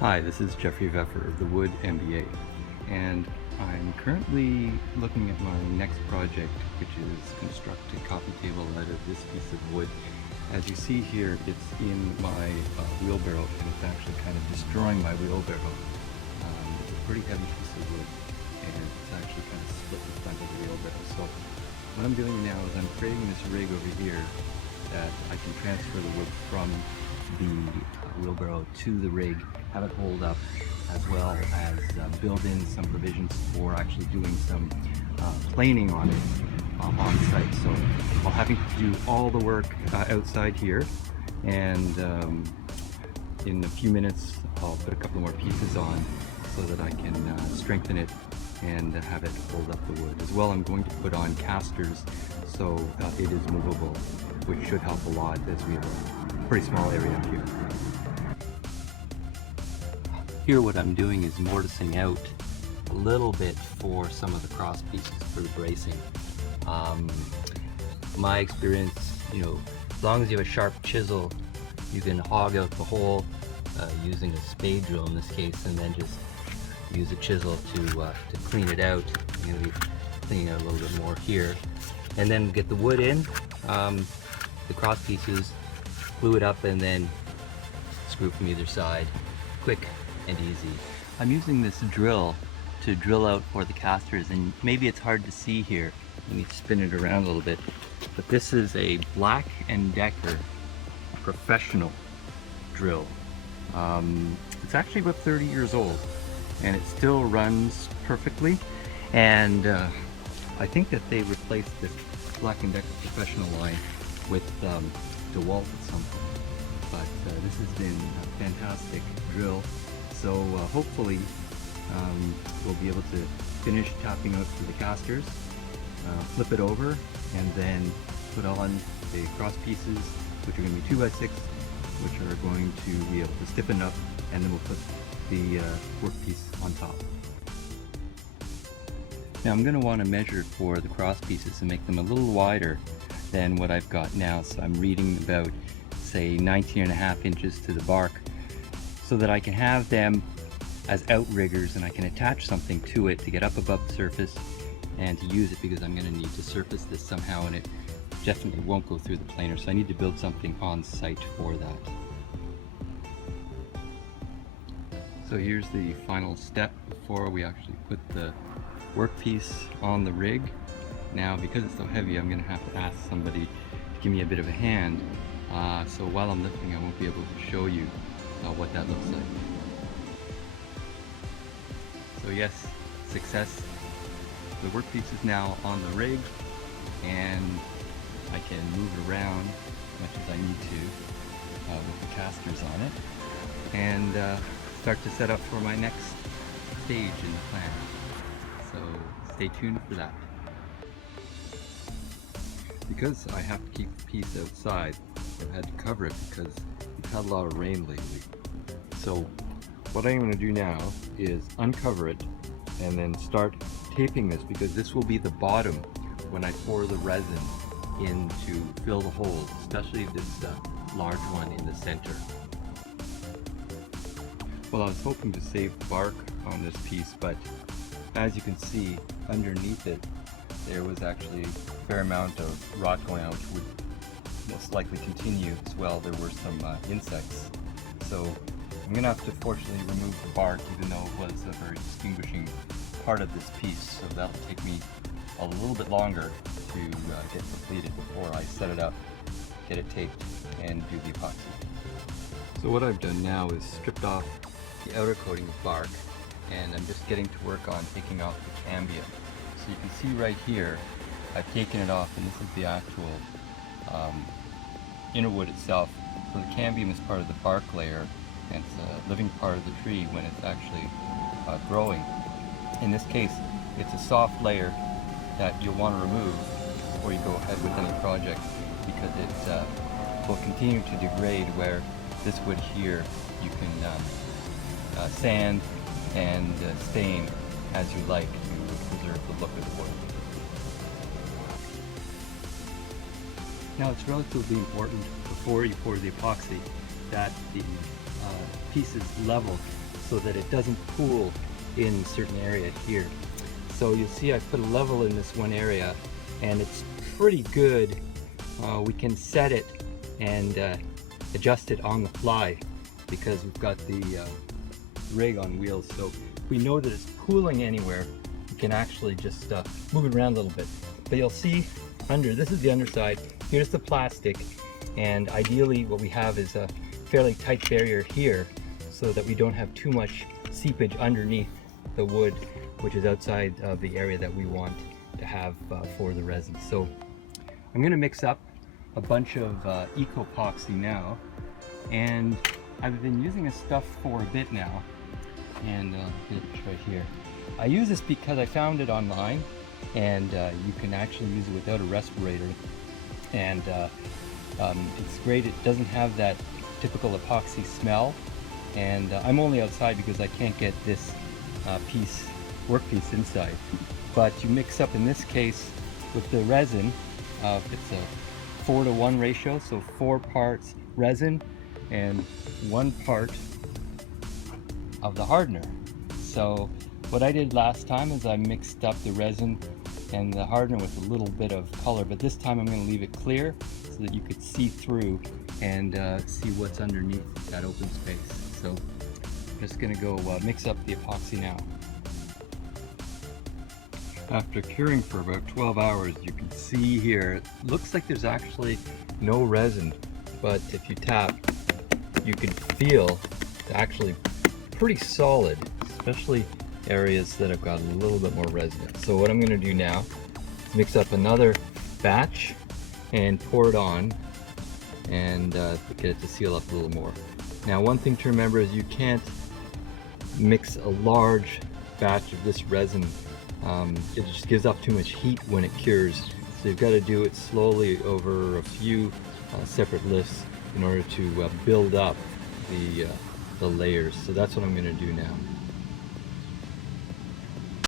Hi, this is Jeffrey Veffer of the WoodMBA, and I'm currently looking at my next project, which is construct a coffee table out of this piece of wood. As you see here, it's in my wheelbarrow, and it's actually kind of destroying my wheelbarrow. It's a pretty heavy piece of wood, and it's actually kind of split the front of the wheelbarrow. So what I'm doing now is I'm creating this rig over here that I can transfer the wood from the wheelbarrow to the rig, have it hold up, as well as build in some provisions for actually doing some planing on it on site. So I'll have to do all the work outside here, and in a few minutes I'll put a couple more pieces on so that I can strengthen it and have it hold up the wood. As well, I'm going to put on casters so it is movable, which should help a lot as we have a pretty small area up here. Here what I'm doing is mortising out a little bit for some of the cross pieces for the bracing. My experience, as long as you have a sharp chisel, you can hog out the hole using a spade drill in this case, and then just use a chisel to clean it out. I'm going to be cleaning out a little bit more here. And then get the wood in, the cross pieces, glue it up, and then screw from either side. Quick and easy. I'm using this drill to drill out for the casters, and maybe it's hard to see here. Let me spin it around a little bit. But this is a Black & Decker professional drill. It's actually about 30 years old, and it still runs perfectly. And I think that they replaced this Black & Decker professional line with DeWalt at some point. But this has been a fantastic drill. So hopefully we'll be able to finish tapping out through the casters, flip it over, and then put on the cross pieces, which are going to be 2x6, which are going to be able to stiffen up, and then we'll put the workpiece on top. Now I'm going to want to measure for the cross pieces and make them a little wider than what I've got now. So I'm reading about, say, 19.5 inches to the bark, so that I can have them as outriggers and I can attach something to it to get up above the surface and to use it, because I'm going to need to surface this somehow, and it definitely won't go through the planer, so I need to build something on site for that. So here's the final step before we actually put the workpiece on the rig. Now, because it's so heavy, I'm going to have to ask somebody to give me a bit of a hand, so while I'm lifting I won't be able to show you what that looks like. So yes, success. The workpiece is now on the rig, and I can move it around as much as I need to with the casters on it, and start to set up for my next stage in the plan. So stay tuned for that. Because I have to keep the piece outside, I've had to cover it because we've had a lot of rain lately. So what I'm going to do now is uncover it and then start taping this, because this will be the bottom when I pour the resin in to fill the holes, especially this large one in the center. Well, I was hoping to save the bark on this piece, but as you can see underneath it, there was actually a fair amount of rot going on, which would most likely continue as well. There were some insects. So I'm going to have to fortunately remove the bark, even though it was a very distinguishing part of this piece. So that'll take me a little bit longer to get completed before I set it up, get it taped, and do the epoxy. So what I've done now is stripped off the outer coating of bark, and I'm just getting to work on taking off the cambium. So you can see right here, I've taken it off, and this is the actual inner wood itself. So the cambium is part of the bark layer, and it's a living part of the tree when it's actually growing. In this case, it's a soft layer that you'll want to remove before you go ahead with any project, because it will continue to degrade, where this wood here you can sand and stain as you like to preserve the look of the wood. Now, it's relatively important before you pour the epoxy that the piece is level so that it doesn't pool in certain area here. So you'll see I put a level in this one area, and it's pretty good. We can set it and adjust it on the fly because we've got the rig on wheels. So if we know that it's pooling anywhere, we can actually just move it around a little bit. But you'll see under, this is the underside, here's the plastic, and ideally what we have is a fairly tight barrier here so that we don't have too much seepage underneath the wood, which is outside of the area that we want to have for the resin. So I'm going to mix up a bunch of eco-epoxy now, and I've been using this stuff for a bit now, and it's right here. I use this because I found it online, and you can actually use it without a respirator, and it's great. It doesn't have that typical epoxy smell, and I'm only outside because I can't get this workpiece inside. But you mix up, in this case, with the resin, it's a 4-to-1 ratio, so 4 parts resin and 1 part of the hardener. So what I did last time is I mixed up the resin and the hardener with a little bit of color, but this time I'm going to leave it clear so that you could see through and see what's underneath that open space. So I'm just going to go mix up the epoxy now. After curing for about 12 hours, you can see here, it looks like there's actually no resin, but if you tap, you can feel it's actually pretty solid, especially areas that have got a little bit more resin. So what I'm going to do now, mix up another batch and pour it on and get it to seal up a little more. Now, one thing to remember is you can't mix a large batch of this resin. It just gives off too much heat when it cures. So you've got to do it slowly over a few separate lifts in order to build up the layers. So that's what I'm going to do now.